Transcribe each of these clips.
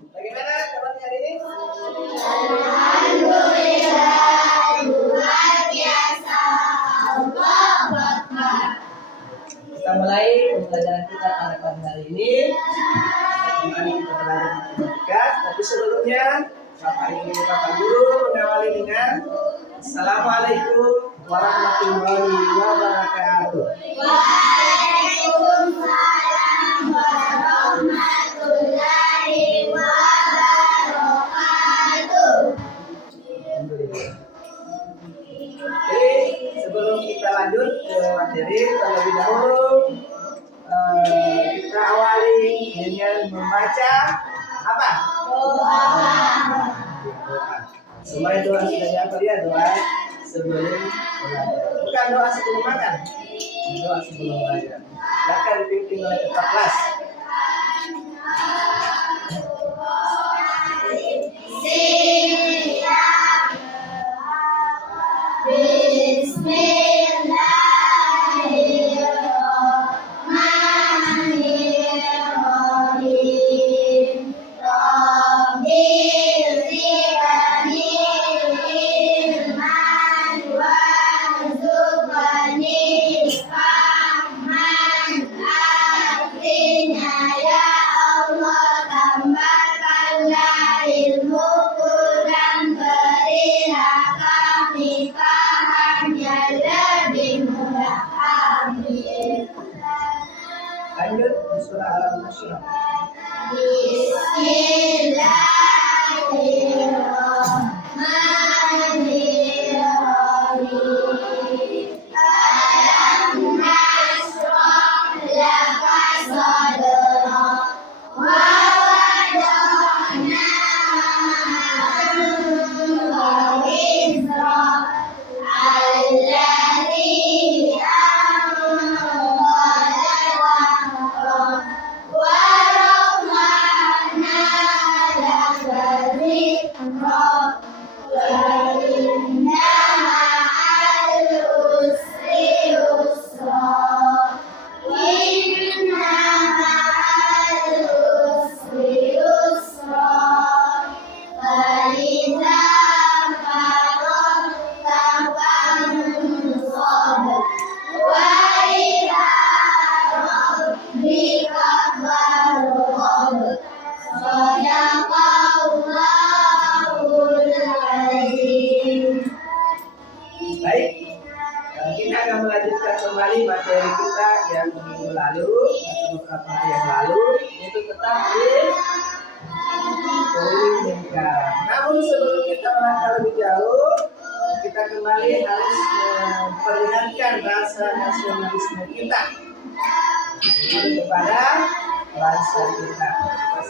Bagaimana kabarnya hari ini? Alhamdulillah, luar biasa. Allahu Akbar. Kita mulai pembelajaran kita pada pagi hari ini. Kembali kita belajar matematika, tapi sebelumnya Bapak Guru mengawali dengan Assalamualaikum warahmatullahi wabarakatuh. Waalaikumsalam warahmatullahi wabarakatuh. Jadi sebelum kita lanjut ke materi, terlebih dahulu kita awali dengan membaca apa? Doa. Semua doa sudah dihafal ya, doa sebelum belajar. Bukan doa sebelum makan, doa sebelum belajar. Silakan dipimpin oleh kepala kelas. Bismillahirrahmanirrahim. Rabbil zidni ilman warzuqni fahman. Artinya ya Allah, tambahkanlah ilmuku dan berilah kami paham yang lebih mudah. Amin. Lanjut di surah Al-Nasr. Bismillahirrahmanirrahim. Alam nashrah laka sadrak wa wada'na anka wizrak alladzi anqadha dhahrak wa rafa'na laka dhikrak wa inna ma'al usri yusra inna ma'al usri yusra فإذا فرغت فانصب وإلى ربك فارغب صدق Allahul Azim. Baik, kita akan melanjutkan kembali materi kita yang minggu lalu atau beberapa hari yang lalu, yaitu tentang lingkaran. Namun sebelum kita melangkah lebih jauh, kita kembali harus memperlihatkan rasa nasionalisme kita kepada bangsa kita.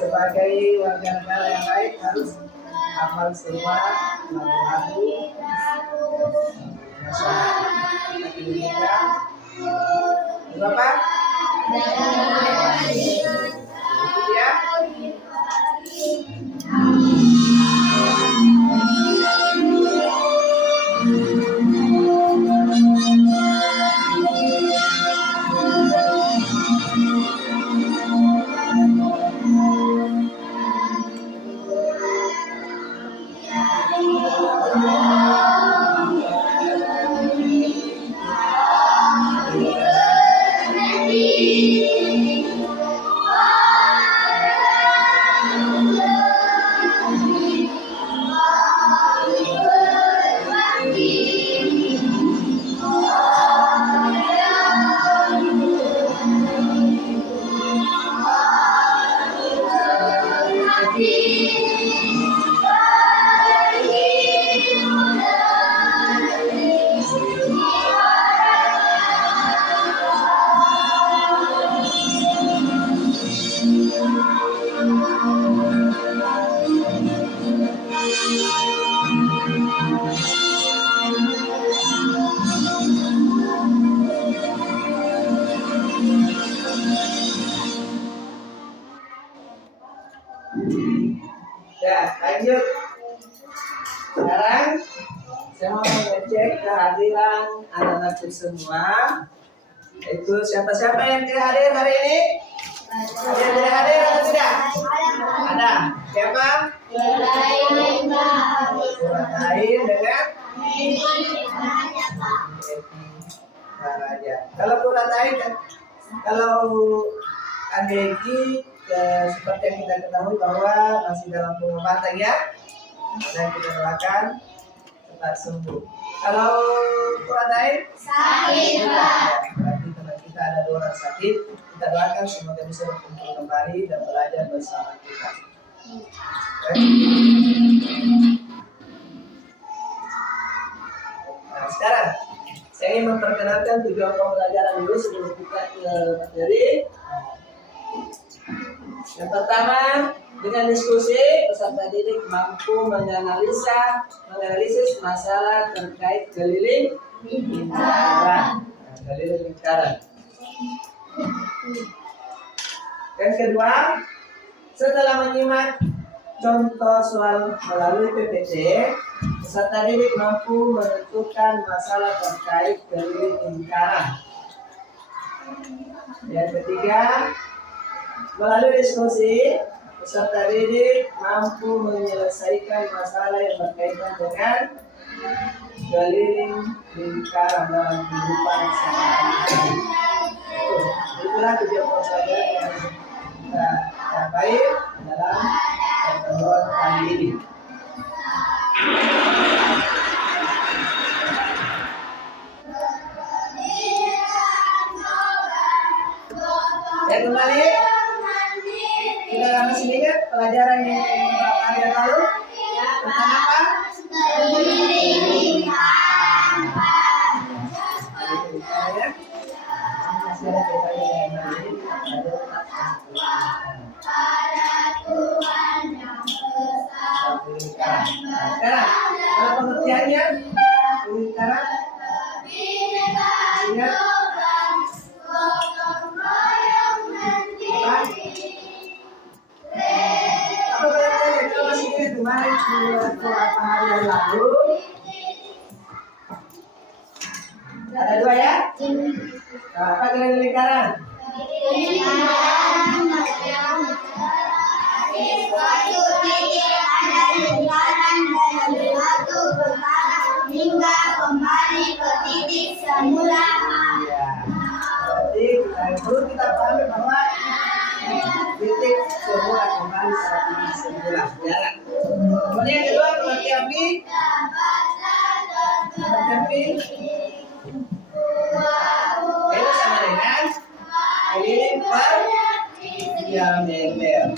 Sebagai warga negara yang baik harus hafal semua lagu-lagu nasional. Kita Indonesia, Bapak. Itu ya. Ya, lanjut. Sekarang saya mau mengecek kehadiran anak-anakku semua. Itu siapa-siapa yang tidak hadir hari ini? Ada yang tidak hadir atau tidak? Ada. Siapa? Quratain dengan Raja. Kalau Quratain kan, kalau Andeki seperti yang kita ketahui bahwa masih dalam pengobatan ya, dan kita doakan cepat sembuh. Kalau Quratain Sakit, Pak. berarti teman kita ada 2 orang sakit, kita doakan semoga bisa berkumpul kembali dan belajar bersama kita. Nah, sekarang saya ingin memperkenalkan tujuan pembelajaran dulu sebelum kita ke materi. Yang pertama, dengan diskusi peserta didik mampu menganalisis masalah terkait keliling lingkaran. Keliling lingkaran. Yang kedua, setelah menyimak contoh soal melalui PPT, peserta didik mampu menentukan masalah terkait keliling lingkaran. Yang ketiga, melalui diskusi, peserta didik mampu menyelesaikan masalah yang berkaitan dengan keliling lingkaran dalam kehidupan sehari-hari. Itulah tujuan pembelajaran yang kita capai dalam pertemuan kali ini. Ya, kembali. Sudah masih ingat pelajaran yang beberapa hari yang lalu tentang apa? Masih ada kaitannya dengan hal ini. Nah, sekarang kalau pengertiannya lingkaran ingat apa pengertiannya? Kalau masih ingat kemarin beberapa hari yang lalu ada 2 ya. Nah, apa keliling lingkaran? Suatu titik ada lingkaran dalam suatu perkara hingga kembali ke titik semula. Ya. Jadi perlu kita pahami bahwa titik semula kembali pada titik semula. Ya. Kemudian yang kedua pengertian P. Pengertian P itu sama dengan keliling per diameter.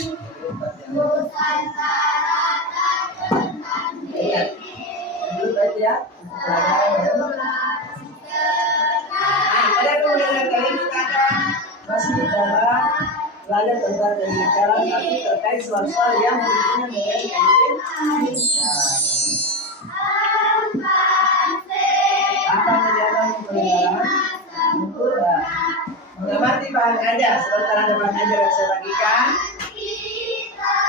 Ingat, dulu tadi ya. Pada kemudian kali ini kita masih dalam belajar tentang lingkaran, tapi terkait soal-soal yang berhubungan dengan keliling. Apa menjalankan pembelajaran untuk mengamati bahan ajar. Sebentar ada bahan ajar yang saya bagikan.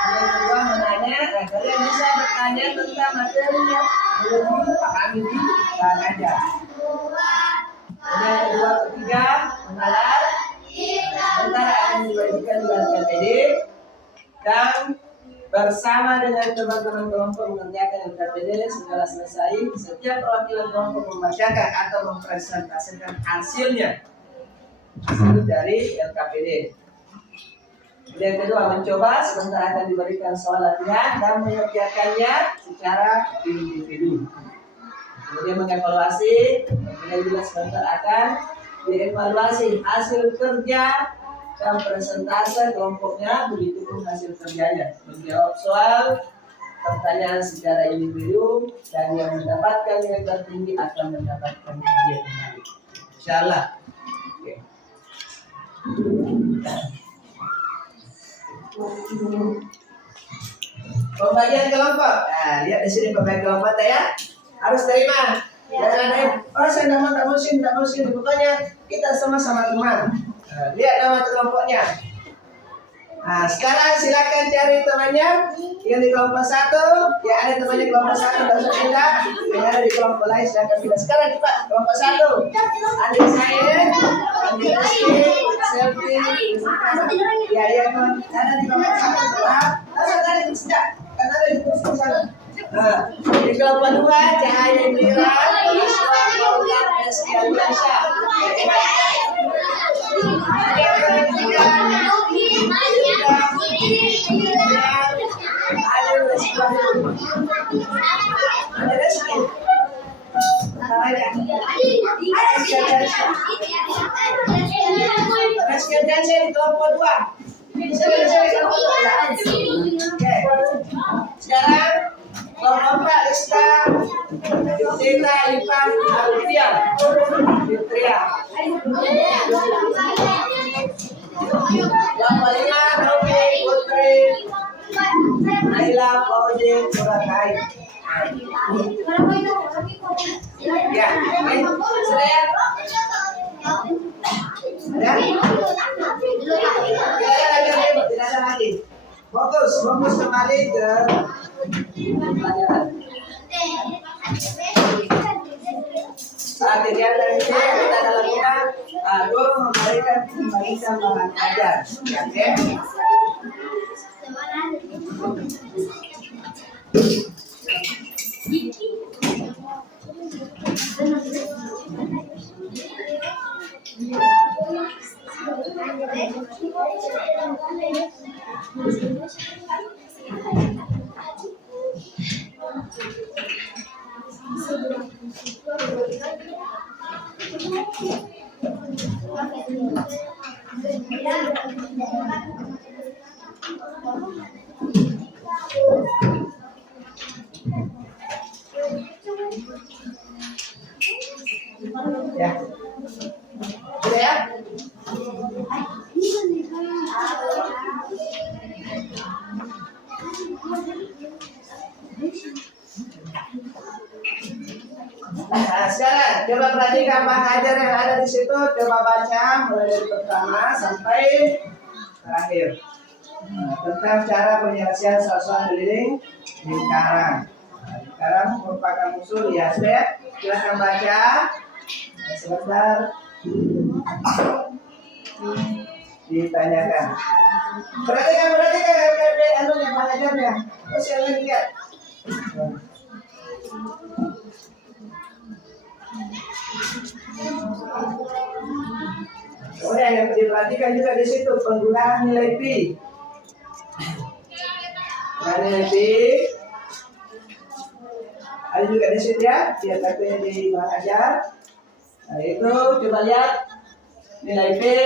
Yang kedua menanya, kalian bisa bertanya tentang materi yang belum dipahami di bahan ajar. Kemudian yang kedua, ketiga mengalar. Sebentar akan dibagikan dengan PPD dan bersama dengan teman-teman kelompok mengerjakan LKPD. Setelah selesai, setiap perwakilan kelompok membacakan atau mempresentasikan hasil dari LKPD. Yang kedua, mencoba. Sebentar akan diberikan soal latihan dan mengerjakannya secara individu. Kemudian mengevaluasi. Kemudian juga sebentar akan dievaluasi hasil kerja dan presentase kelompoknya, begitu pun hasil kerjanya. Menjawab soal, pertanyaan secara individu, dan yang mendapatkan nilai tertinggi akan mendapatkan hadiah kembali. Insyaallah. Oke. Pembagian kelompok. Nah, lihat di sini pembagian kelompok ya. Harus terima. Jangan ada yang, oh saya tidak mau sini. Pokoknya kita sama-sama teman. Lihat nama kelompoknya. Nah, sekarang silakan cari temannya yang di kelompok 1. Ya, ada temannya kelompok 1 langsung pindah. Yang ada di kelompok lain silakan pindah. Sekarang cepat kelompok 1. Adik saya, adik Rizky, Selfie, ya yang ada di kelompok 1 tetap. Langsung tadi sejak kan ada di kelompok 1. Nah, di kelompok 2 Cahaya Indira, Iswa, Maulana, Eski, Albansyah. Sekian saya di kelompok 2. Oke. Sekarang kelompok 4 Rizka, Yudhita, Ipan, Alfia, Fitria. Kelompok 5 Novi, Putri, Naila, Fauzi, Surakai. Ya, sudah ya? Ada? Tidak ada lagi. Fokus kembali ke pelajaran. Saat kegiatan ini kita akan lakukan memberikan bahan ajar. Oke? Ya. Sudah ya? Nah, sekarang coba perhatikan bahan ajar yang ada di situ. Coba baca mulai dari pertama sampai terakhir. Nah, tentang cara penyelesaian soal-soal keliling lingkaran. Lingkaran merupakan musuh ya, sudah. Silakan baca. Sebentar. Ditanyakan. Perhatikan anu yang bahan ajarnya. Terus yang lain lihat. Kemudian yang diperhatikan juga di situ penggunaan nilai pi. Nah, nilai pi ada juga di situ ya, biar katanya di bahan ajar. Nah, itu coba lihat nilai pi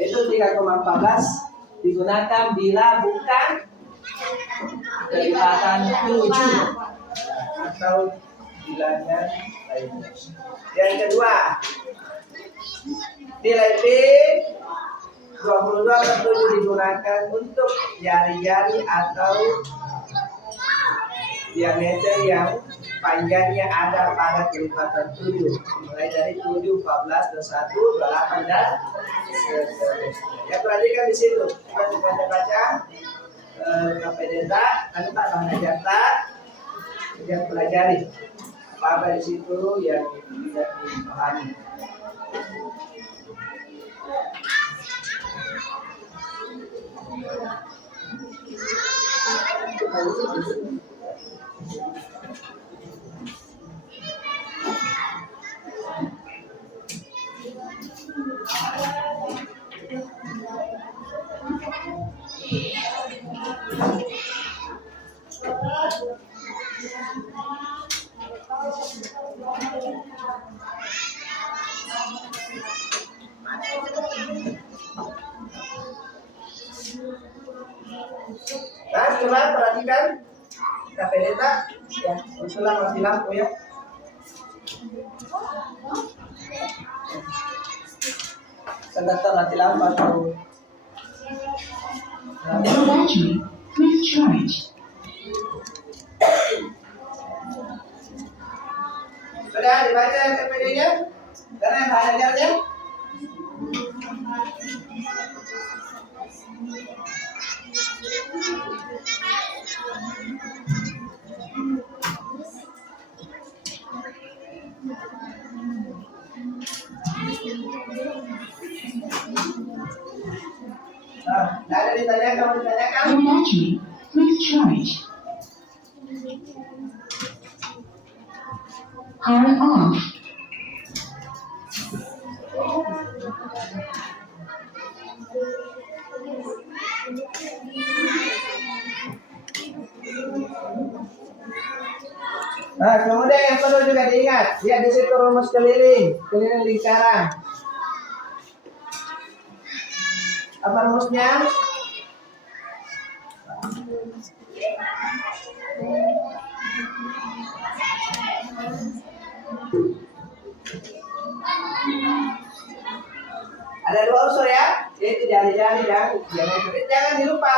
itu 3,14 digunakan bila bukan kelipatan 7 atau bilangan lainnya. Yang kedua, nilai P 22/7 digunakan untuk jari-jari atau diameter yang panjangnya ada pada kelipatan 7, mulai dari 7, 14, 21, 28 dan seterusnya. Ya, perhatikan di situ. Kita baca KPDTA, nanti tak bahan ajar tak, yang pelajari apa di situ yang tidak dipahami. Nah, coba perhatikan KPDTA ya, usulan mati lampu ya. Konduktor mati lampu atau battery, please charge. sudah dibaca KPD-nya? Karena yang bahan ajarnya Nggak ada ditanyakan, mau ditanyakan? The battery, please charge. Power off. Nah, kemudian yang perlu juga diingat, lihat di situ rumus keliling lingkaran. Apa rumusnya? Ada dua unsur ya, yaitu jari-jari dan diameter. Jangan dilupa.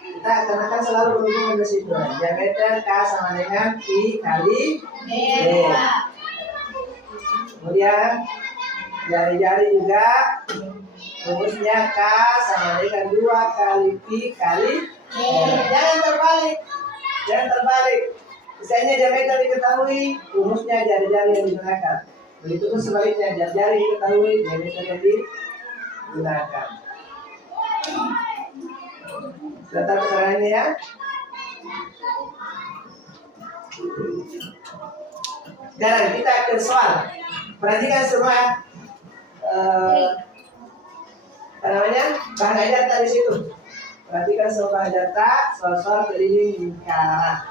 Kita kenakan selalu berhubungan ke situ. Diameter K sama dengan Pi kali D. Kemudian jari-jari juga rumusnya K sama dengan 2 kali Pi kali D. Jangan terbalik. Jangan terbalik. Misalnya diameter diketahui, rumusnya jari-jari yang digunakan. Begitu pun sebaliknya, jari-jari diketahui, diameter yang digunakan. Sudah tahu caranya ya? Sekarang kita ke soal. Perhatikan semua apa namanya? Bahan data di situ. Perhatikan semua bahan data, soal-soal keliling lingkaran.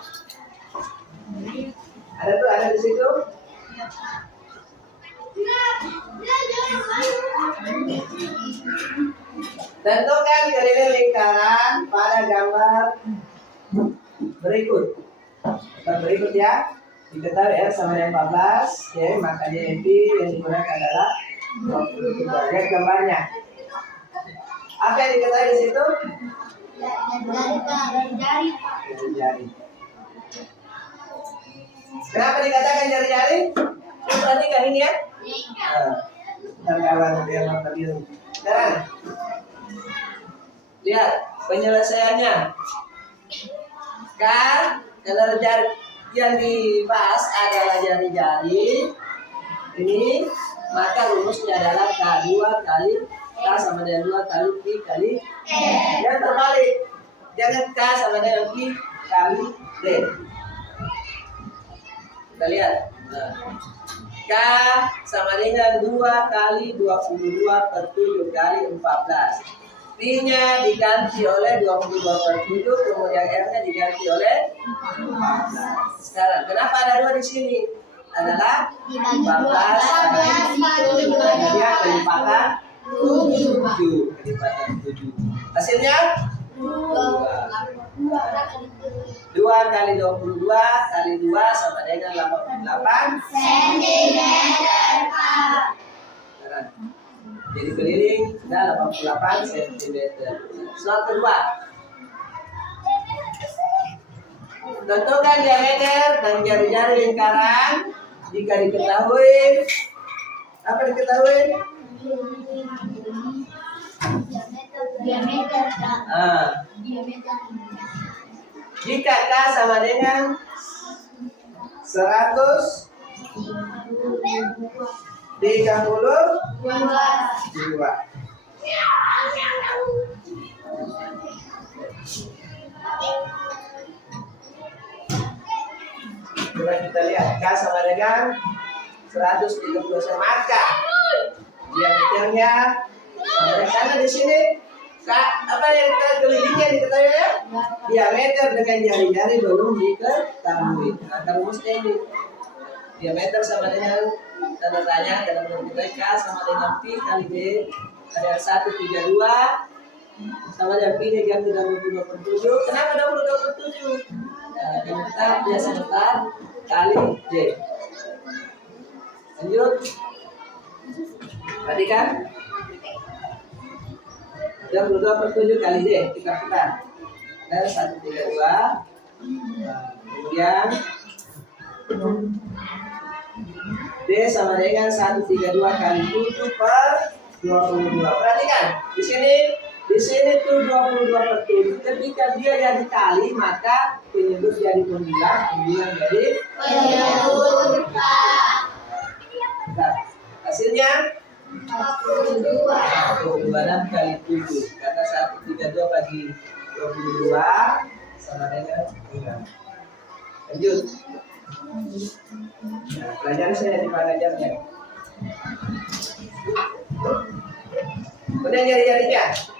Ada di situ. Tentukan keliling lingkaran pada gambar berikut. Berikut ya. Diketahui R sama dengan 14, ya, maka JP yang digunakan adalah 23. Lihat gambarnya. Apa yang diketahui di situ? Jari-jari. Kenapa dikatakan jari-jari? Perhatikan ini ya. Kawan biar mata biru. Sekarang lihat penyelesaiannya. Kan kalau jari yang dibahas adalah jari-jari ini, maka rumusnya adalah K2 kali K sama dengan 2 kali Pi kali D. Yang terbalik, jangan K sama dengan Pi kali D. Kita lihat. K sama dengan 2 kali 22 per 7 kali 14. P-nya diganti oleh 22 per 7, kemudian R-nya diganti oleh 14. Sekarang, kenapa ada 2 di sini? Adalah 14 dia kelipatan 7. Hasilnya 2 kali 22 kali 2 sama dengan 88 cm. Jadi keliling sudah 88 cm. Soal kedua. Tentukan diameter dan jari-jari lingkaran jika diketahui. Apa diketahui? Diameter. Jika K sama dengan 100 32. Coba kita lihat K sama dengan 130, maka diameternya karena di sini apa yang kita kelilingnya diketahui ya? Diameter dengan jari-jari belum diketahui. Nah, rumusnya ini diameter sama dengan tanda tanya dalam bentuk K sama dengan Pi kali D. Ada 132 sama dengan Pi diganti 22 per 7. Kenapa 22 per 7? Kita biasa bentar kali D. Lanjut. Perhatikan. 22 per 7 kali D, kita putar. Dan 132. Kemudian D sama dengan 132 kali 7 per 22. Perhatikan, di Di sini tuh 22/7. Ketika dia jadi kali, maka penyebut jadi 9, 9 jadi penyebut nah, hasilnya 42. 26 kali 7. Karena 132 bagi 22 sama dengan 9. Lanjut. Nah, pelajaran saya di pengajarnya. Kemudian jari-jarinya.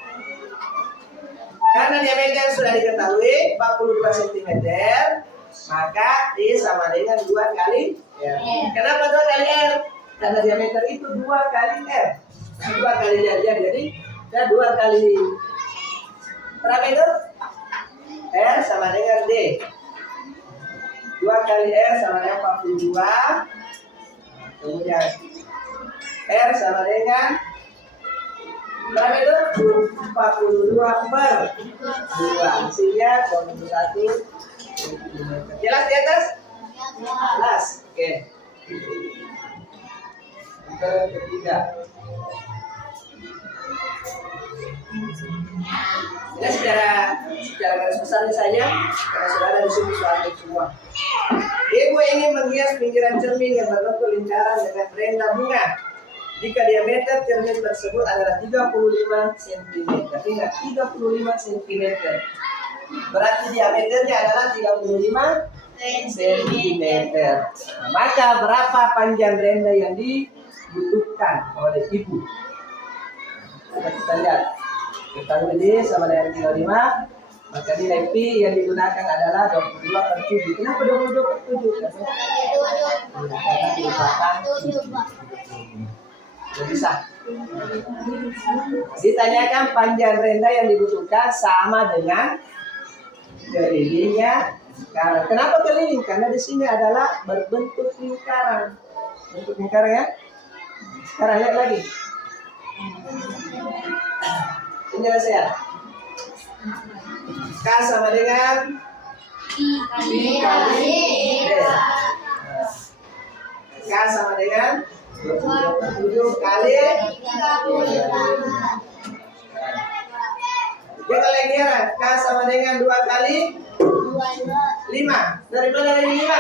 Karena diameter sudah diketahui 42 cm, maka D sama dengan 2 kali R. Kenapa 2 kali R? Karena diameter itu 2 kali R. 2 kali jari-jari, jadi ada 2 kali. Berapa itu? R sama dengan D. 2 kali R sama dengan 42. Kemudian R sama dengan berapa itu? 42/2. Hasilnya 21 cm. Jelas di atas? Jelas. Oke. Yang ketiga. Ini secara garis besarnya saja, karena sudah ada di sini soalnya semua. Ibu ini menghias pinggiran cermin yang berbentuk lingkaran dengan renda bunga. Jika diameter cermin tersebut adalah 35 cm. Ingat, 35 cm. Berarti diameternya adalah 35 cm. Nah, maka berapa panjang renda yang dibutuhkan oleh ibu? Kita lihat. Ketahui D sama dengan 35, maka nilai P yang digunakan adalah 22/7. Kenapa 22/7? Karena kelipatan. Bisa. Ditanyakan panjang renda yang dibutuhkan sama dengan kelilingnya. Kenapa keliling? Karena di sini adalah berbentuk lingkaran. Bentuk lingkaran ya. Sekarang lihat lagi. Penjelasan. K sama dengan I kali D. K sama dengan 27 kali. Dia kali kira K sama dengan 2 kali 5. Dari mana dari 5?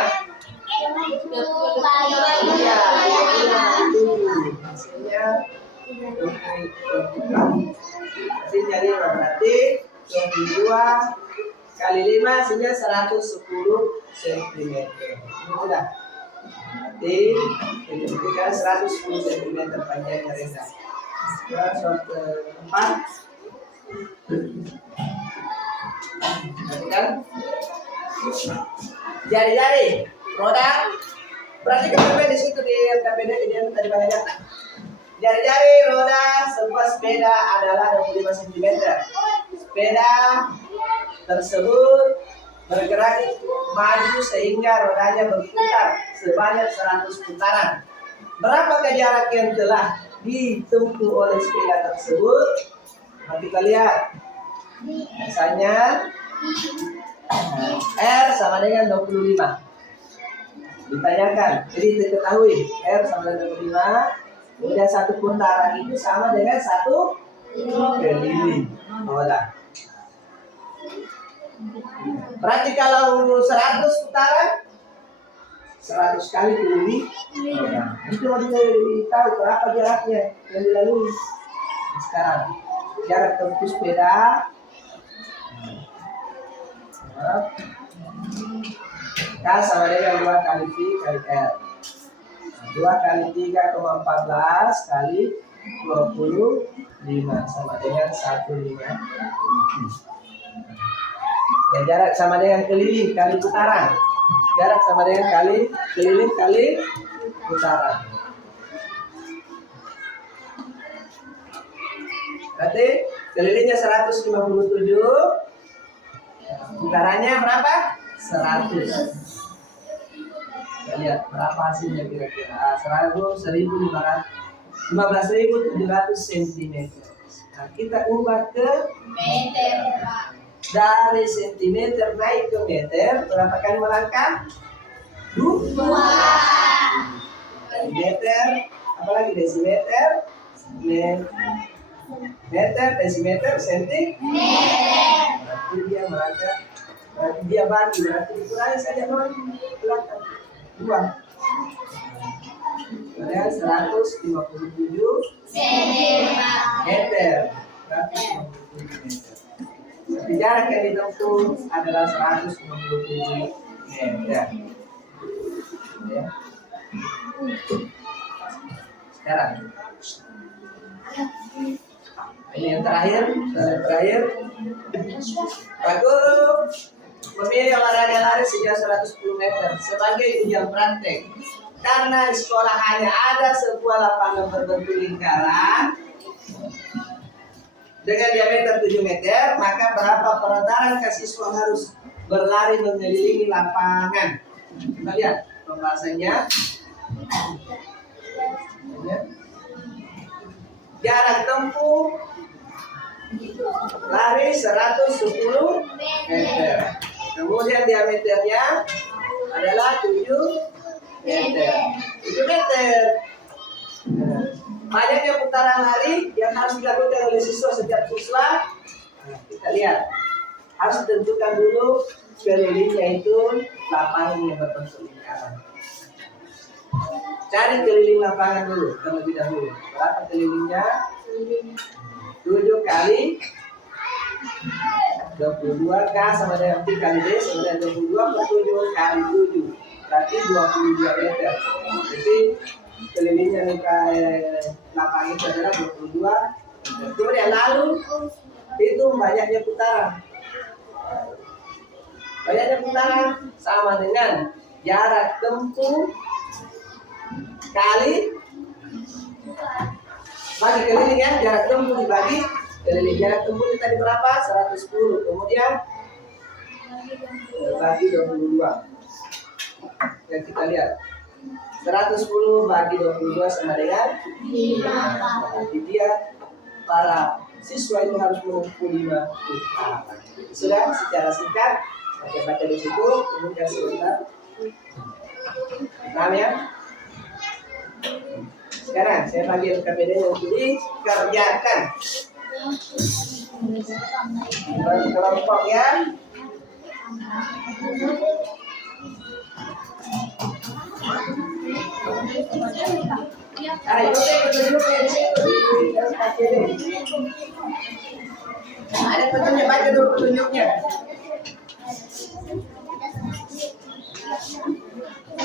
Ya, hasilnya jadi berarti 22 kali 5 hasilnya 110 cm. Ini mudah. Berarti kan 110 cm panjangnya renda. Soal keempat. Kan? Jari-jari roda. Berarti KPP di situ di KPD ini tadi banyak. Jari-jari roda sebuah sepeda adalah 25 cm. Sepeda tersebut bergerak maju sehingga rodanya berputar sebanyak 100 putaran. Berapakah jarak yang telah ditempuh oleh sepeda tersebut? Nah, kita lihat. Misalnya R sama dengan 25. Ditanyakan, jadi diketahui R sama dengan 25. Kemudian 1 putaran itu sama dengan 1 keliling roda. Berarti kalau 100 putaran 100 kali keliling roda. Itu harus tahu berapa jaraknya yang dilalui. Sekarang jarak tempuh sepeda K sama dengan 2 kali V kali R. 2 kali 3,14 kali 25 sama dengan 150. Dan jarak sama dengan keliling kali putaran. Jarak sama dengan keliling kali putaran. Berarti kelilingnya 157. Putarannya berapa? 100. Kita lihat berapa hasilnya kira-kira. 15.700 cm. Nah, kita ubah ke meter. dari sentimeter naik ke meter. Berapa kali melangkah? 2. Meter, apalagi desimeter, meter, desimeter, berarti dia melangkah, berarti dia bagi, berarti dikurangi saja belakang 2. Kemudian 157 meter, 157 meter. Tapi jarak yang ditempuh adalah 157 meter. Ya. Sekarang ini yang terakhir, Pak Guru memilih olahraga lari sejauh 110 meter sebagai ujian praktek. Karena di sekolah hanya ada sebuah lapangan berbentuk lingkaran dengan diameter 7 meter, maka berapa perputaran siswa harus berlari mengelilingi lapangan? Kita lihat pembahasannya. Jarak tempuh lari 110 meter. Kemudian diameternya adalah 7 meter. 7 meter. Banyaknya putaran lari yang harus dilakukan oleh siswa setiap siswa. Kita lihat. Harus ditentukan dulu kelilingnya itu lapangan yang berbentuk lingkaran. Cari keliling lapangan dulu terlebih dahulu. Berapa kelilingnya? 7 kali 22 K sama dengan T kali D sama dengan 22 per 7 kali 7. Berarti 22 meter. Jadi kelilingnya lapangan itu adalah 22. Kemudian lalu itu banyaknya putaran. Banyaknya putaran sama dengan jarak tempuh kali bagi keliling ya, jarak tempuh dibagi keliling. Jarak tempuhnya tadi berapa? 110. Kemudian bagi 22. Dan kita lihat 110 bagi 22 sama dengan 5. Jadi dia para siswa itu harus mengumpul 5 putaran. Sudah secara singkat saya baca di situ, kemudian sebentar. Paham ya? Sekarang saya bagi KPD yang dikerjakan. Kelompok ya. Ayo petunjuknya di situ di KPD. Ada petunjuk, baca dulu petunjuknya.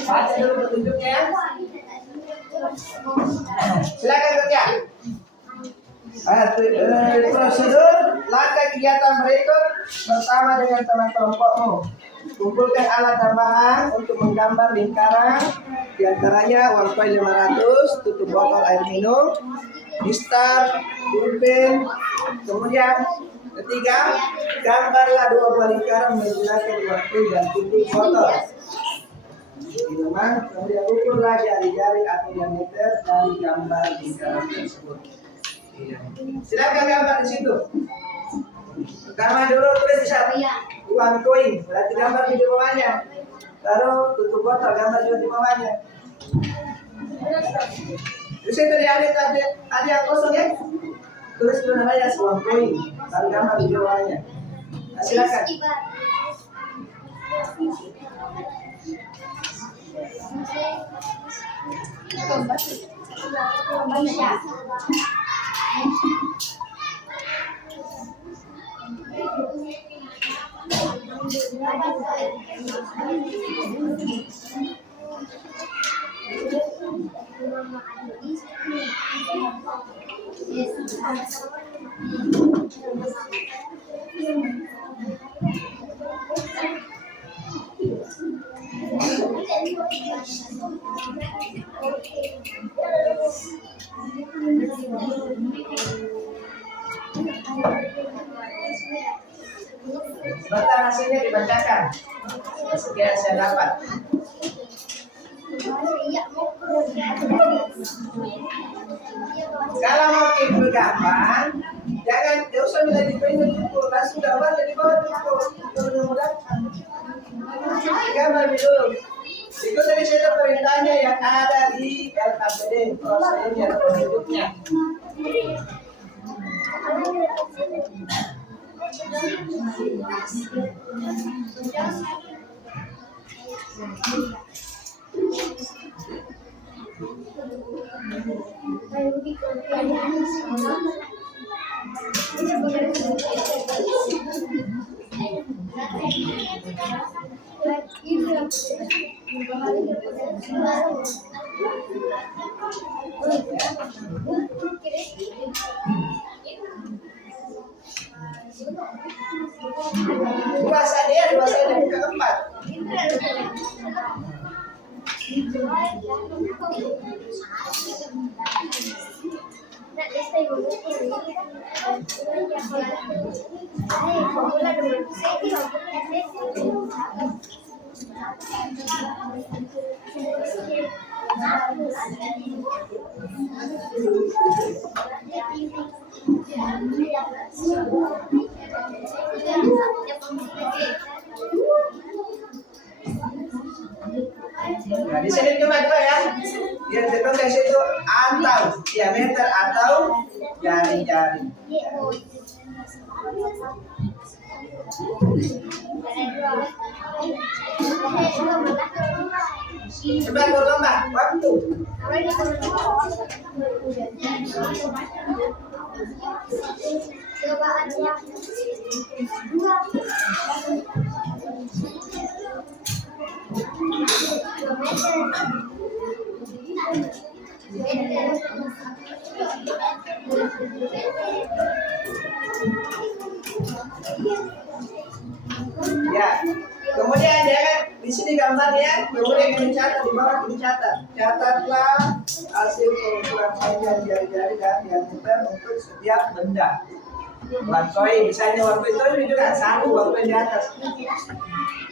Baca dulu petunjuknya. Silakan kerja. Prosedur langkah kegiatan berikut bersama dengan teman kelompokmu. Kumpulkan alat dan bahan untuk menggambar lingkaran, diantaranya uang koin 500, tutup botol air minum, mistar, pulpen. Kemudian ketiga, gambarlah 2 buah lingkaran menggunakan uang koin dan tutup botol minuman. Kemudian ukurlah jari-jari atau diameter dari gambar lingkaran tersebut. Silakan gambar di situ. Pertama dulu tulis di sana uang koin, berarti gambar di bawahnya. Lalu tutup botol, gambar juga di bawahnya. Di situ ada yang kosong ya. Tulis dulu namanya uang koin, lalu gambar di bawahnya. Nah, silakan. Sebentar hasilnya dibacakan. Sekian saya dapat. Kalau motif bergambar, jangan usah bila dipindah dulu. Langsung gambar dari bawah dulu. Gambar dulu. Ikut dari situ perintahnya yang ada di LKPD. Prosesnya, petunjuknya. Dewasa dia buka keempat. Nah, di sini cuma dua ya. Yang terkontes itu atau diameter atau jari-jari. Coba lomba waktu. Ya, kemudian ya kan di sini gambarnya, kemudian dicatat di bawah dicatat. Catatlah hasil pengukuran panjang jari-jari dan diameter untuk setiap benda. Waktu misalnya waktu itu juga satu waktu di atas.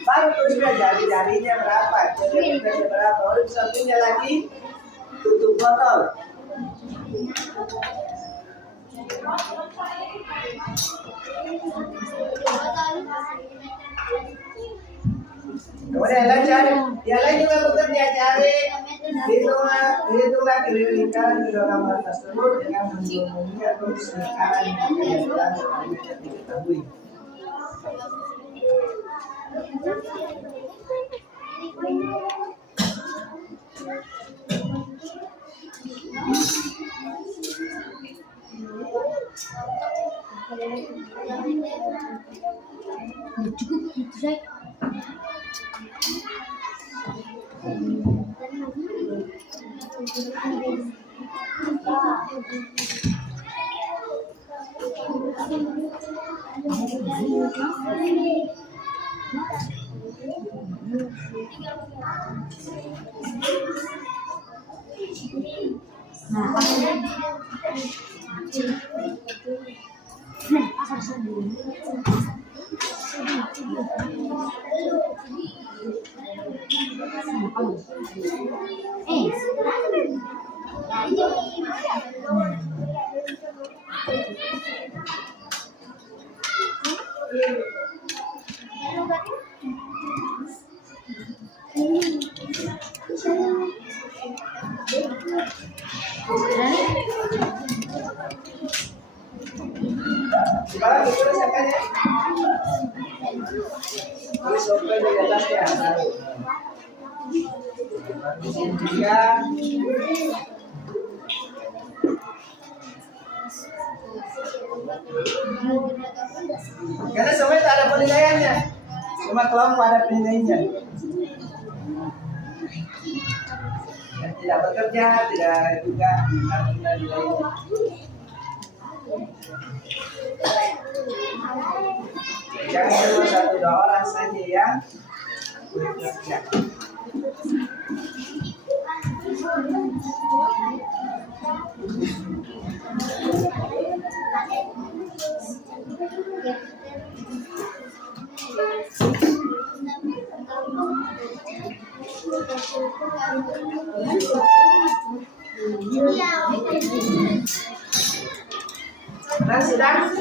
Baru tulisnya jari-jarinya berapa, diameternya berapa. Lalu satunya lagi tutup botol. Kemudian yang lain juga bekerja cari hitunglah keliling kedua gambar tersebut dengan menghubungi tulis lingkaran yang diketahui. Cukup gitu saya. Sekarang dituliskan ya. Tulis open di atasnya. Di sini juga. Karena semuanya tak ada penilaiannya, cuma kelompok ada penilaiannya. Yang tidak bekerja tidak juga ada nilainya. Jangan cuma satu dua orang saja yang bekerja. Nah, sudah.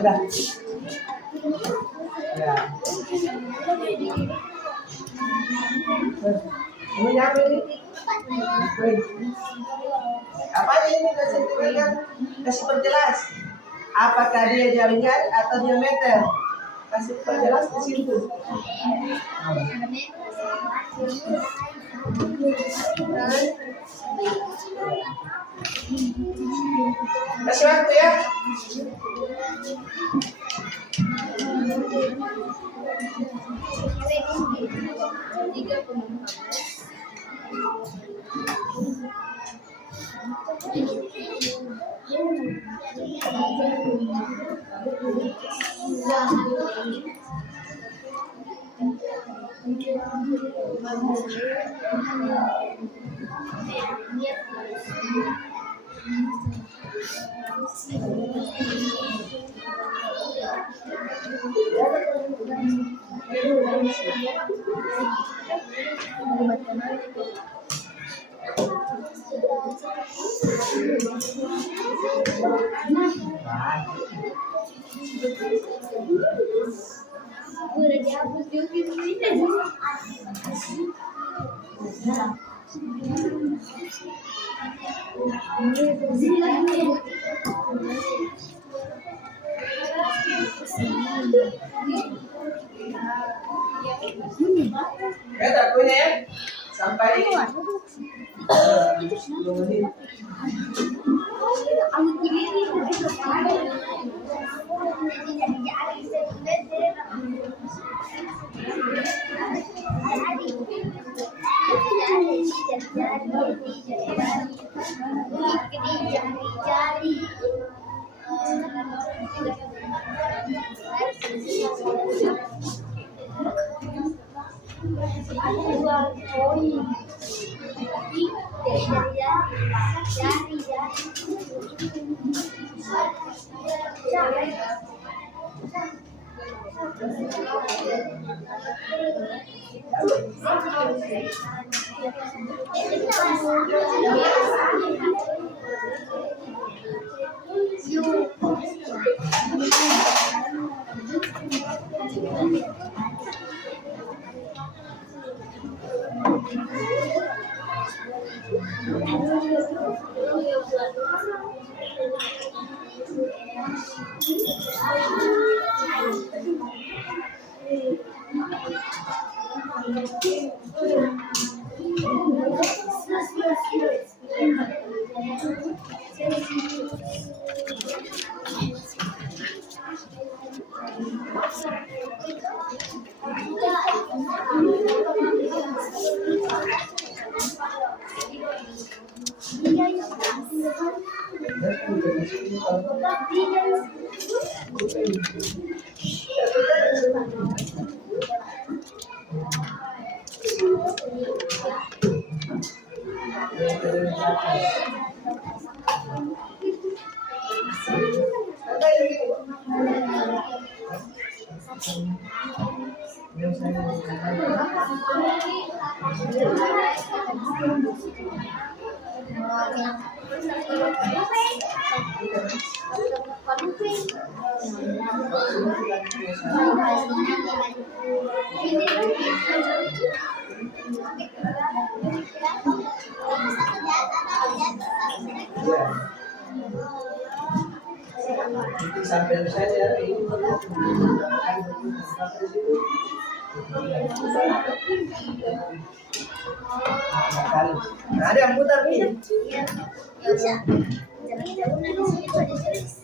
Udah. Ya. Ini apa ini? Wih. Apa ini kasih kan? Kasih perjelas. Apakah dia jaringan atau diameter? Kasih perjelas di situ. Kasih waktu ya. Udah dihapus juga ini. Tak punya ya. Sampai 10 menit. Sampai saja ini Nah, ada yang putar nih. Bisa. Jangan-jangan di sini tuh ada tulis.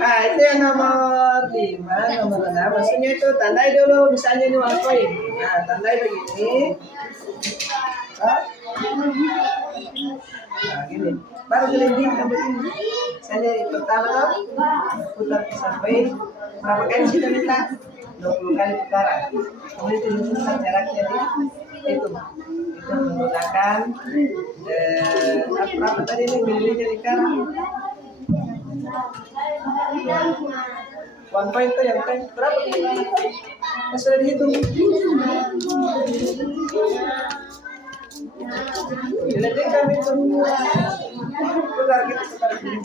Nah, itu yang nomor 5, nomor 6. Maksudnya itu tandai dulu, misalnya ini uang koin. Nah, tandai begini. Hah? Nah, gini. Baru gelinding ke begini. Misalnya yang pertama putar sampai berapa kali kita minta? 20 kali putaran. Kemudian itu diputar jaraknya itu menggunakan apa tadi ini mililiter di kanan. One point itu yang point berapa? Sudah dihitung. Jadi kami semua putar kita seperti ini.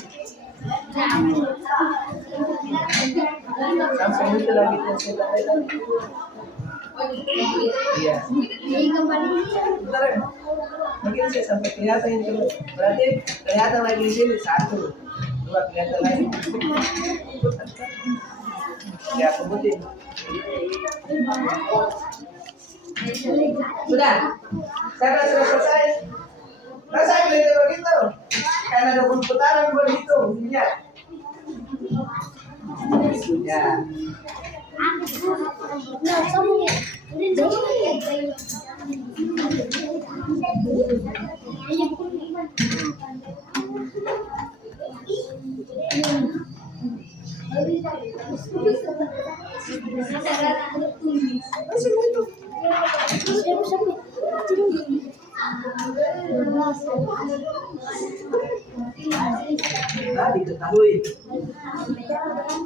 Sampai itu lagi kita iya. Bentar ya. Mungkin sih sampai kelihatan itu. Berarti kelihatan lagi di sini 1, 2 kelihatan lagi. Ya, kemudian. Sudah. Karena sudah selesai. Selesai begitu. Karena ada putaran begitu. Ya. Ya. Nah, diketahui.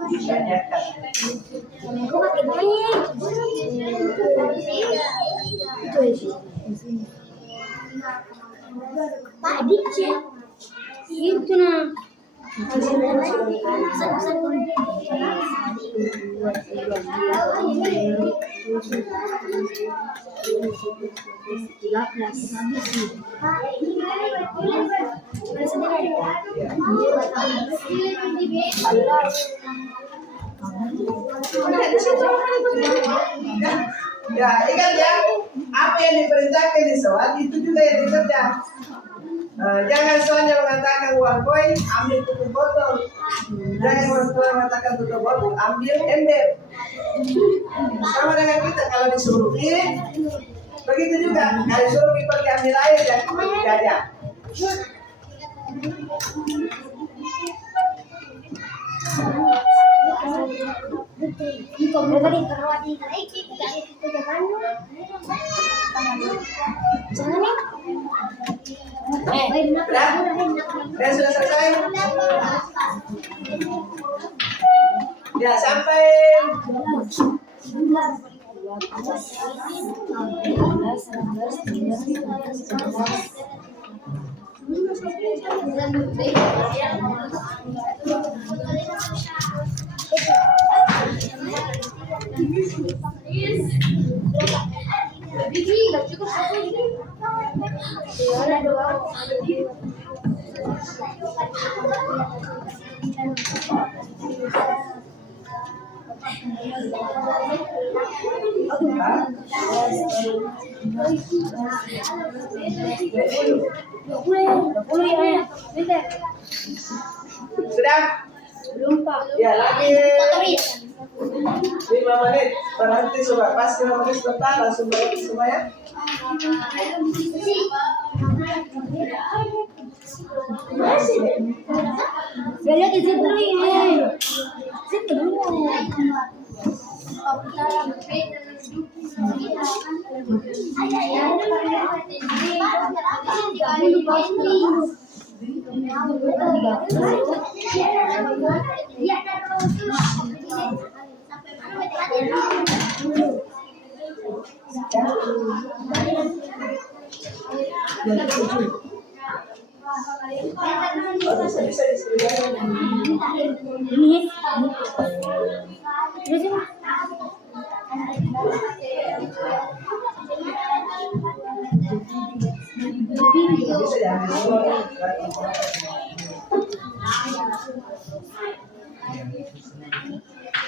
Ditanyakan. Tadi cek itu nah. Ya, ingat ya, apa yang diperintahkan di soal itu juga yang dikerja. Jangan soalnya mengatakan uang koin, ambil tutup botol. Jangan soalnya mengatakan tutup botol, ambil ember. Sama dengan kita kalau disuruh kirim, Begitu juga, kalau suruh pergi ambil air dan gajah. Dan sudah selesai. Ya, sampai sudah? Belum, Pak. Ya, lagi 5 menit. Berhenti coba. Pas 5 menit sebentar langsung berhenti semua ya. Lihat di situ ini. Situ dulu. Bisa Ini. ya.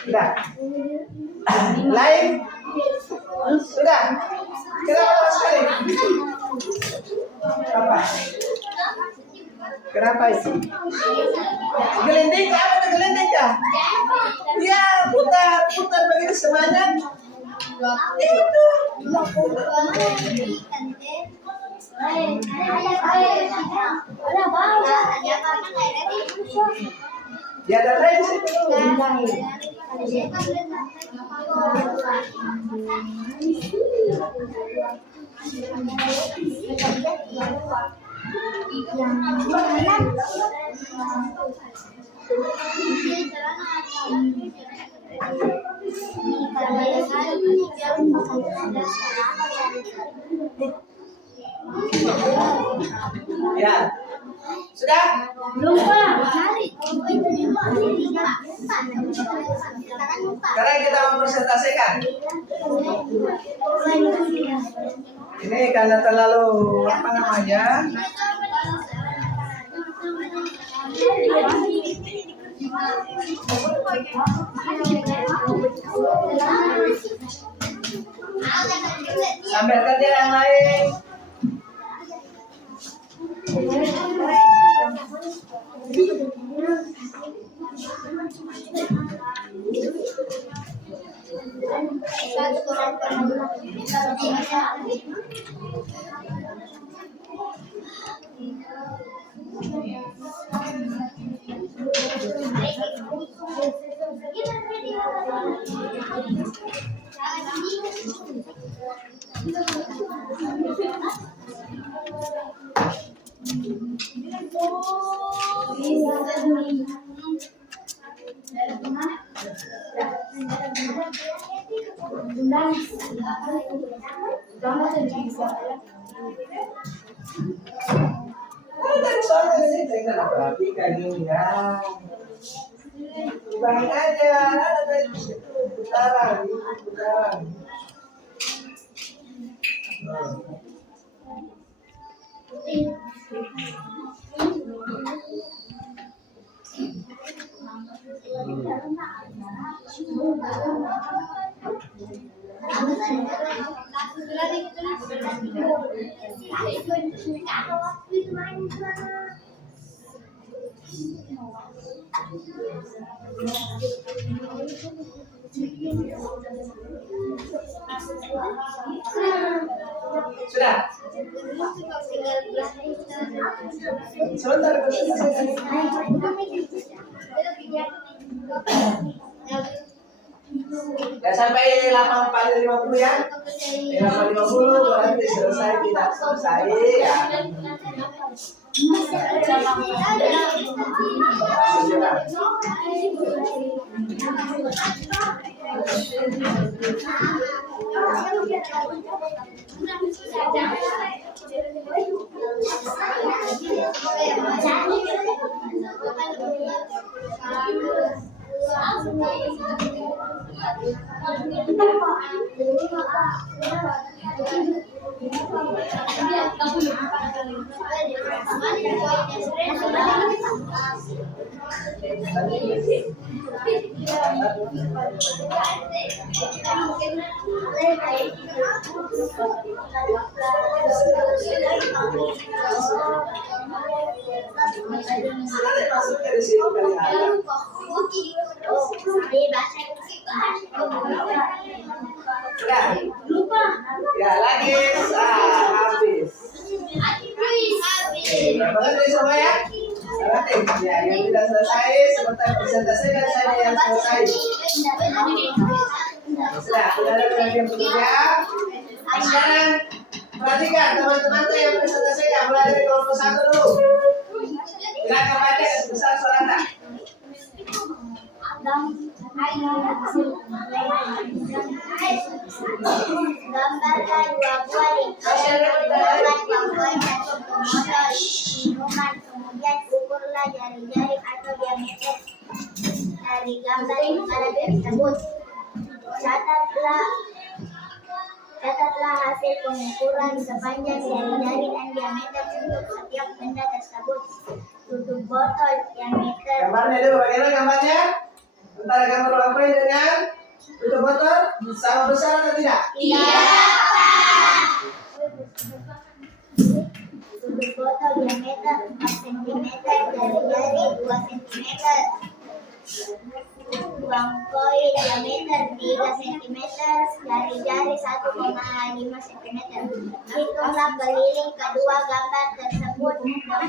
Sudah. Lain. Sudah. Kenapa lama sekali? Apa? Kenapa itu? Gelinding kah? Apa gelinding kah? Ya, putar begitu semuanya. Itu. Ya, ada lain di situ. Ya. Sudah? Belum, Pak. Sekarang kita mempresentasikan. Ini karena terlalu apa namanya? Sambil kerja yang lain. Dari soalnya ini tinggal perhatikan ini ya. Bang aja, ada dari situ putaran. Sudah? Sebentar, ya sampai 8 kali 50 ya. 8 kali 50 berarti selesai tidak selesai ya. Ya lagi habis. Mengerti semua ya? Mengerti? Ya, yang tidak selesai sebentar presentasikan saja yang selesai. Sudah ada yang berikutnya. Sekarang perhatikan teman-teman yang presentasikan mulai dari kelompok 1 dulu. Silakan baca sebesar suara Anda. Gambarkan dua buah minuman, kemudian ukurlah jari-jari atau diameter dari gambar lingkaran tersebut. Catatlah hasil pengukuran sepanjang jari-jari dan diameter untuk setiap benda tersebut. Tutup botol diameter. Gambarnya dulu, bagaimana gambarnya? Antara gambar lampu dengan tutup botol sama besar atau tidak? Iya. Tutup botol diameter 4 cm, jari-jari 2 cm. Uang koin diameter 3 cm, jari-jari 1,5 cm. Hitunglah keliling kedua gambar tersebut dengan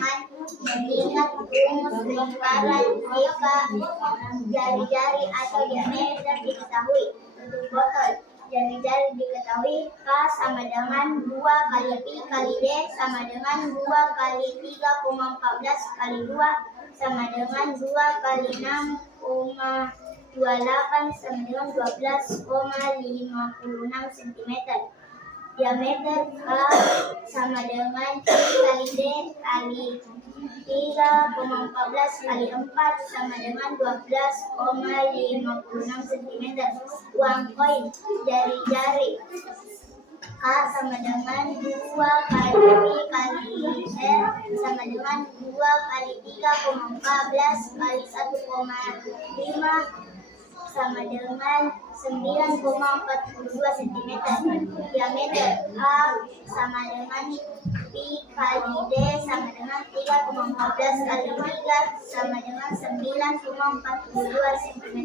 mengingat rumus lingkaran jika jari-jari atau diameter diketahui. Tutup botol jari-jari diketahui K sama dengan 2 kali Pi kali D sama dengan 2 kali 3,14 kali 2 sama dengan 2 kali 6,28 sama dengan 12,56 cm. Diameter K sama dengan Pi kali D kali 3,14 kali 4 sama dengan 12,56 cm. Uang koin jari-jari K sama dengan 2 kali Pi kali R sama dengan 2 kali 3,14 kali 1,5 sama dengan 9,42 cm. Diameter A sama dengan Pi kali D sama dengan 3,14 kali 3 sama dengan 9,42 cm.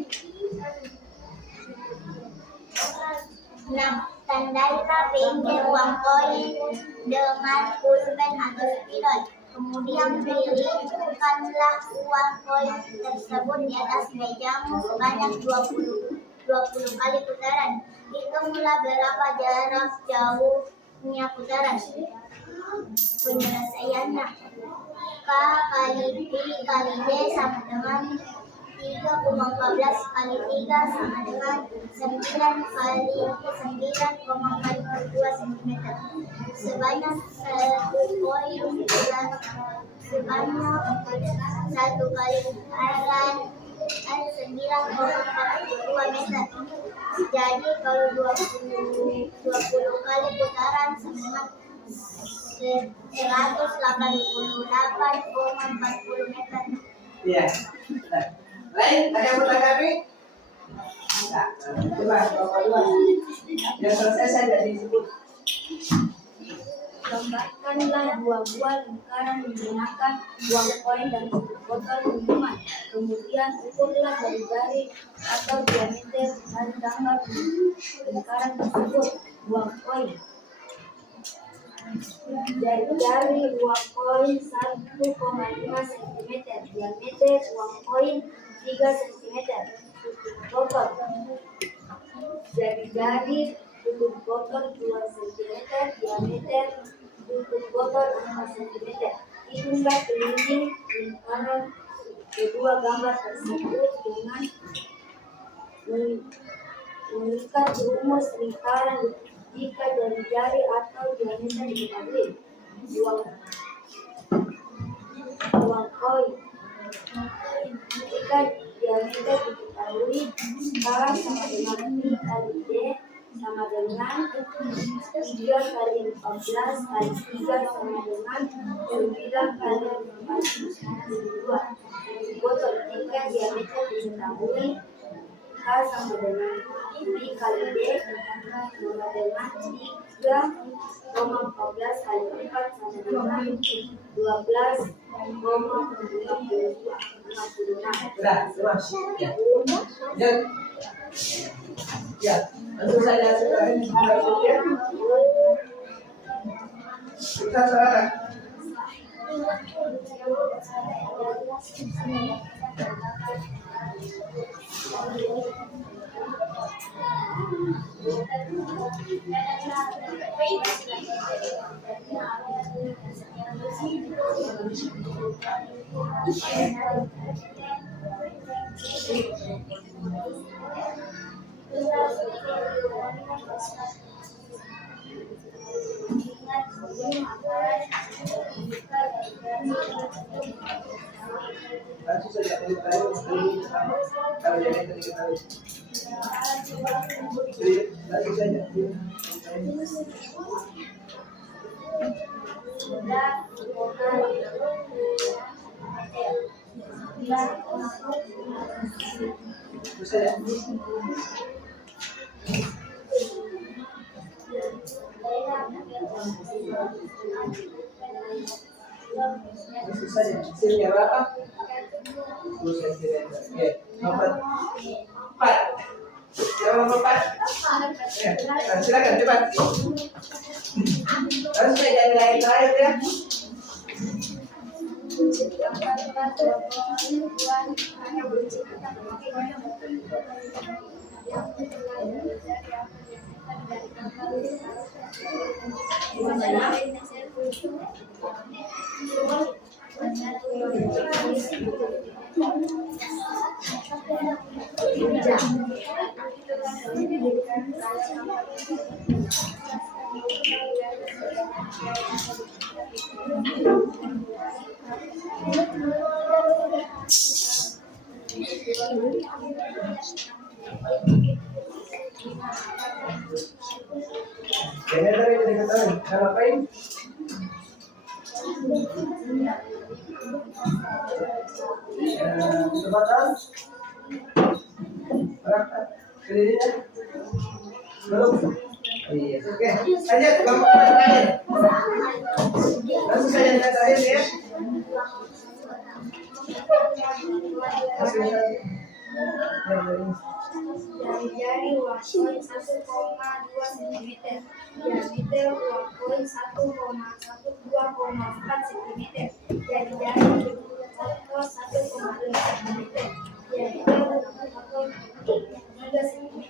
Nah, tandailah pinggir uang koin dengan pulpen atau spidol. Kemudian pilihkanlah uang koin tersebut di atas mejamu sebanyak 20 kali putaran. Hitunglah berapa jarak jauhnya putaran. Penyelesaiannya K kali Pi kali D sama dengan 3,14 kali 3 sama dengan 9 kali 9,42 cm. Sebanyak 1 koin sebanyak 1 kali putaran 9,42 meter. Jadi kalau 20 kali putaran sama dengan 188,40 meter. Iya. Lain, ada yang bertanggapi? Nah, coba dua. Yang selesai saja disebut. Gambarkanlah 2 buah lingkaran menggunakan uang koin dan botol minuman. Kemudian ukurlah jari-jari atau diameter dari gambar lingkaran tersebut. Uang koin Jari-jari uang koin 1,5 cm, diameter uang koin 3 cm. Botol. Jari-jari tutup botol 2 cm, diameter tutup botol 4 cm. Hitunglah keliling lingkaran kedua gambar tersebut dengan mengikat rumus lingkaran jika jari-jari atau diameter diketahui. Uang koin. Jika diameter diketahui, K sama dengan P kali D sama dengan 3 kali 14 kali 3 sama dengan 9 kali 4 kali 2. Botol. Jika diameter diketahui, K sama dengan P kali D sama dengan 3,14 kali 4 sama dengan 12,56. Sudah, luas. Ya. Ya. Ya. Langsung saja ya. Kita saudara. Langsung saja kalau jadi tadi kita langsung saja. Terus saja. Terus saja. Hasilnya berapa? 10 cm. Oke, nomor 4. Siapa nomor 4? Ya, silakan cepat. Lalu saya jadi lain terakhir ya. Jangan tadi diketahui, ngapain? Kecepatan berapa? Kelilingnya belum? Iya, oke. Lanjut, kelompok terakhir. Langsung saja yang terakhir ya. Jari-jari uang koin 1,2 cm, diameter uang koin 1,4 cm, jari-jari botol 1,5 cm, diameter botol 3 cm.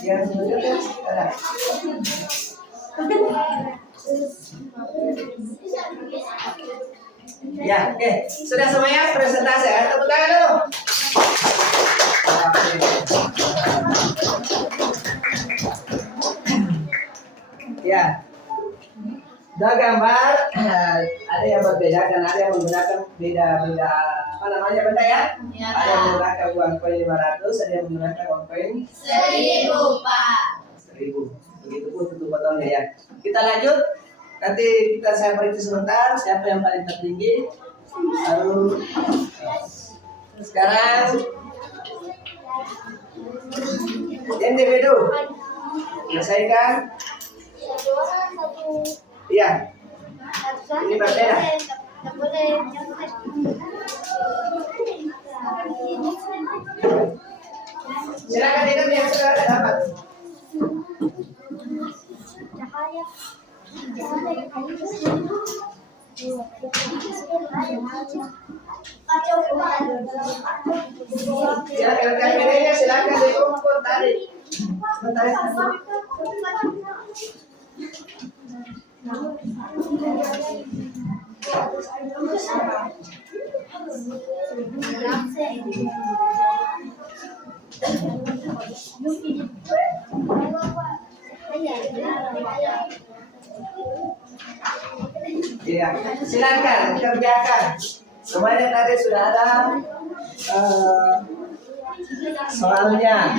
Yang selanjutnya ada. Ya, oke. Sudah semuanya presentasi ya. Tepuk tangan dulu. Ya. Udah gambar, ada yang berbeda dan ada yang menggunakan beda-beda apa namanya benda ya? Ya, Ada yang menggunakan uang koin 500, ada yang menggunakan uang koin 1000, Pak. 1000. Begitu pun tutup botolnya ya. Kita lanjut. Nanti saya periksa sebentar siapa yang paling tertinggi. Lalu sekarang individu selesaikan. Iya. Ini berbeda. Silakan itu yang sudah dapat. Silakan kameranya, silakan diukur tadi. Sebentar. Iya, silakan kerjakan. Kemarin tadi sudah ada soalnya.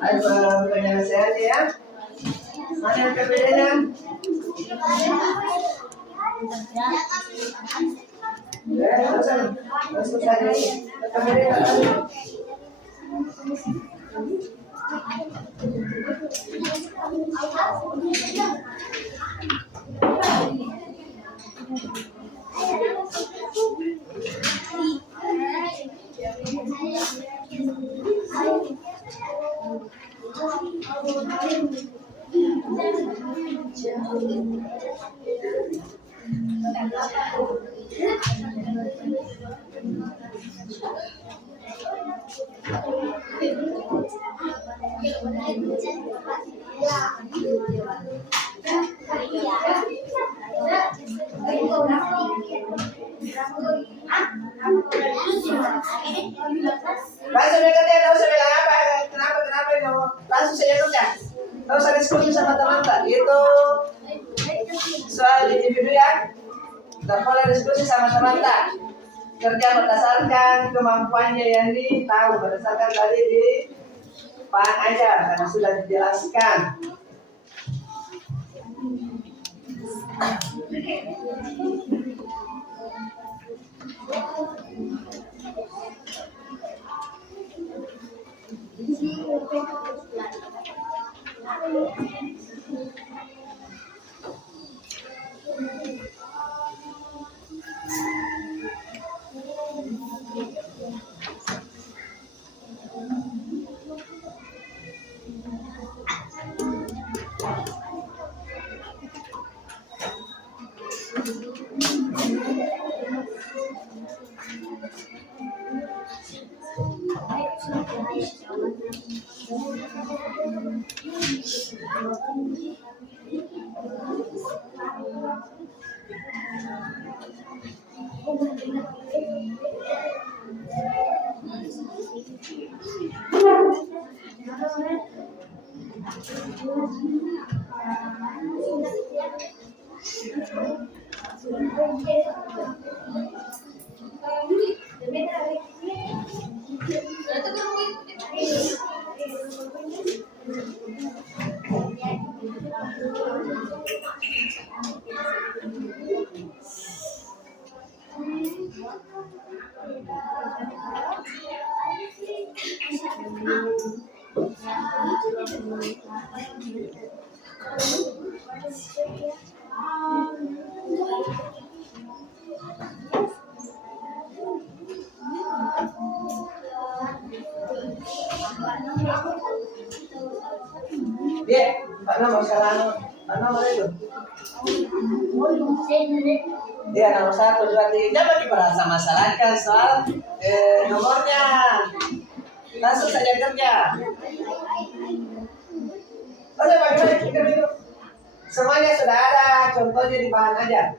Ayo penyelesaiannya ya. Mana yang perbedaannya? Langsung kerja, nggak usah bilang apa, kenapa ini langsung saja kerja, nggak usah diskusi sama teman-teman. Itu soal individu ya, nggak boleh diskusi sama teman-teman. Kerja berdasarkan kemampuannya yang tahu, berdasarkan tadi di Pak ajar karena sudah dijelaskan. Dia, Pak nomor sekarang, Pak nomor itu. Dia nomor 1, 2, 3. Bagi perasa masyarakat soal nomornya. Langsung saja kerja. Oke, bagaimana kita itu? Semuanya sudah ada, contohnya di bahan aja.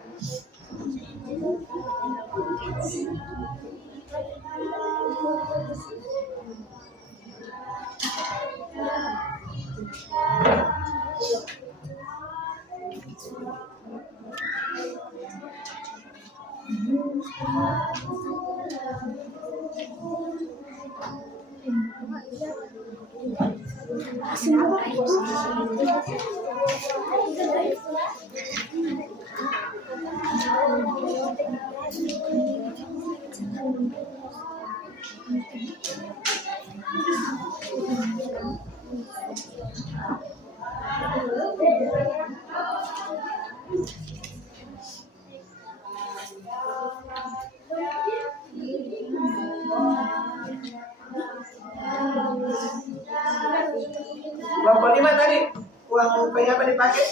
Kelompok 5 tadi uang rupiah apa dipakai?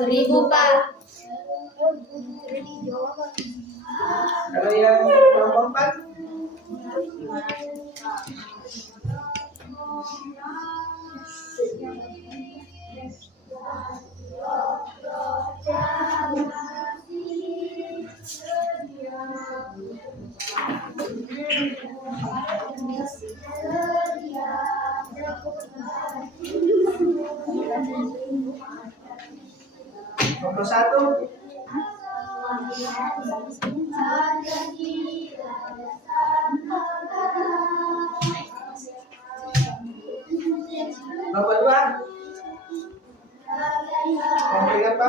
1.000 Pak. Kalau yang kelompok 4? Kelompok 1? Kelompok 2? Kelompok apa?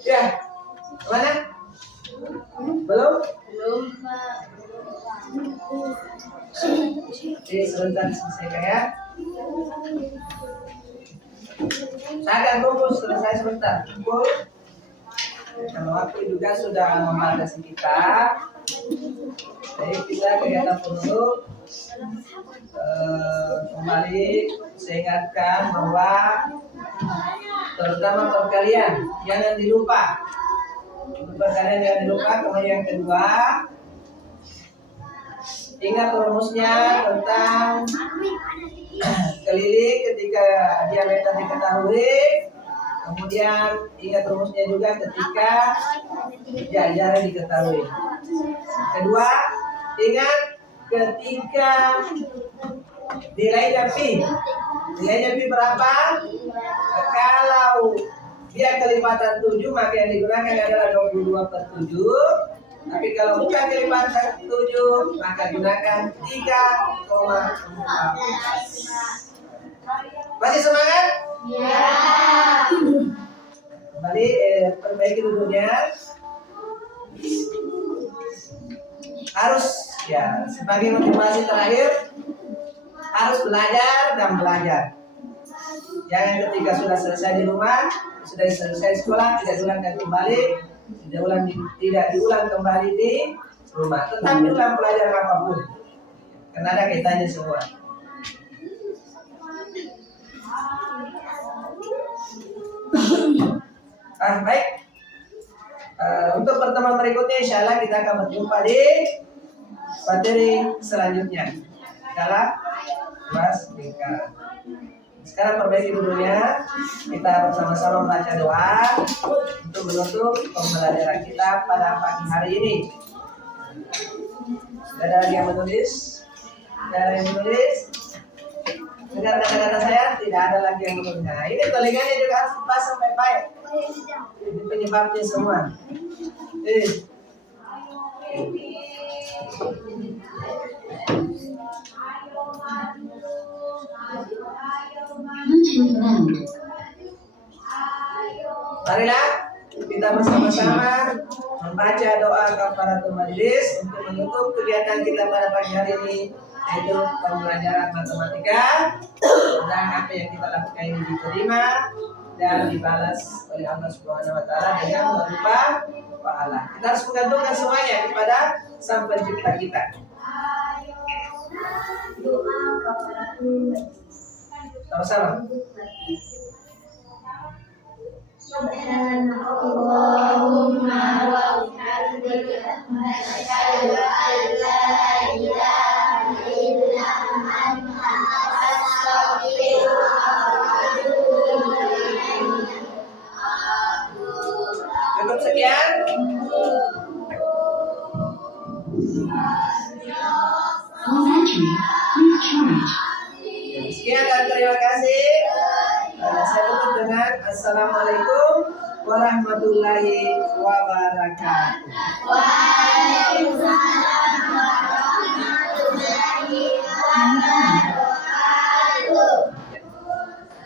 Ya, mana? Belum? Oke, sebentar selesaikan ya. Saya akan tunggu selesai sebentar. Tunggu. Karena waktu juga sudah membatasi kita. Jadi kita kegiatan dulu. Kembali saya ingatkan bahwa terutama untuk kalian jangan dilupa. Untuk kalian jangan dilupa. Kemudian yang kedua, ingat rumusnya tentang keliling ketika diameter diketahui. Kemudian ingat rumusnya juga ketika jarak diketahui. Kedua, ingat ketika nilainya pi. Nilainya pi berapa? Kalau dia kelipatan 7 maka yang digunakan adalah 22/7. Tapi kalau bukan kelipatan 7 maka gunakan 3,14. Masih semangat? Ya. Kembali perbaiki duduknya. Harus ya sebagai motivasi terakhir harus belajar dan belajar. Jangan ketika sudah selesai di rumah, sudah selesai sekolah tidak diulang kembali di rumah. Tetap diulang pelajaran apapun. Karena ada kaitannya semua. Baik. Untuk pertemuan berikutnya insya Allah kita akan berjumpa di materi selanjutnya. Skala kelas tingkat. Sekarang perbaiki dulunya. Kita bersama-sama membaca doa untuk menutup pembelajaran kita pada pagi hari ini. Sudah ada lagi yang menulis? Tidak ada yang menulis? Dengar kata-kata saya, tidak ada lagi yang menulis. Nah, ini telinganya juga harus dipasang baik-baik. Ini penyebabnya semua. Bluetooth mode. Marilah kita bersama-sama membaca doa kafaratul majelis untuk menutup kegiatan kita pada pagi hari ini, yaitu pembelajaran matematika. Dan apa yang kita lakukan ini diterima dan dibalas oleh Allah Subhanahu wa taala dengan berupa pahala. Kita harus menggantungkan semuanya kepada Sang Pencipta kita. Sama-sama. Subhanallahumma wa bihamdika asyhadu an la ilaha illa anta astaghfiruka wa atubu ilaik. Cukup sekian. All battery, please charge. Sekian dan terima kasih. Saya tutup dengan Assalamualaikum warahmatullahi wabarakatuh. Waalaikumsalam.